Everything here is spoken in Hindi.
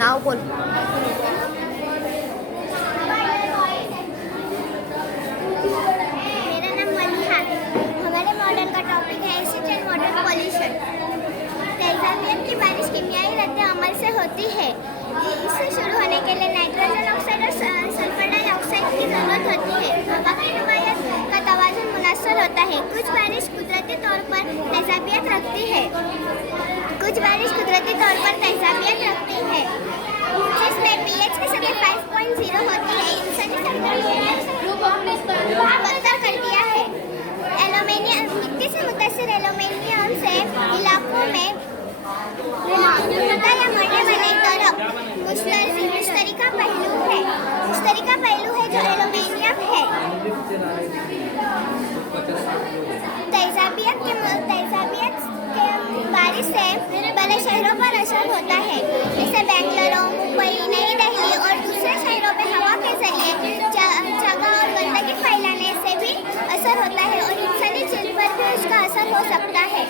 नाव बोल। मेरा नाम मलिहा है। हमारे मॉडल का टॉपिक है एसिड एंड वाटर पॉल्यूशन। तेजाबियत की बारिश किमियाई रद्द अमल से होती है। इससे शुरू होने के लिए नाइट्रोजन ऑक्साइड और सल्फर डाइऑक्साइड की जरूरत होती है। हवा की रवायत का तवाज़ुन मुनस्सर होता है। कुछ बारिश कुदरती तौर पर तेजाबियत रखती है, जिसमें pH की सतह 5.0 होती है। इंसानी बदतर कर दिया है। एल्यूमीनियम मिट्टी से मुतासिर एल्यूमीनियम से इलाकों में मुर्दा या मरने वाले तरफ मुश्तरका पहलू है जो एल्यूमीनियम है। तेजाबियत के बारिश से बड़े शहरों पर असर होता है। जैसे बेंगलुरु, मुंबई, नई दिल्ली और दूसरे शहरों में हवा के जरिए जगह और गंदगी फैलाने से भी असर होता है और इंसानी जिल्द पर भी उसका असर हो सकता है।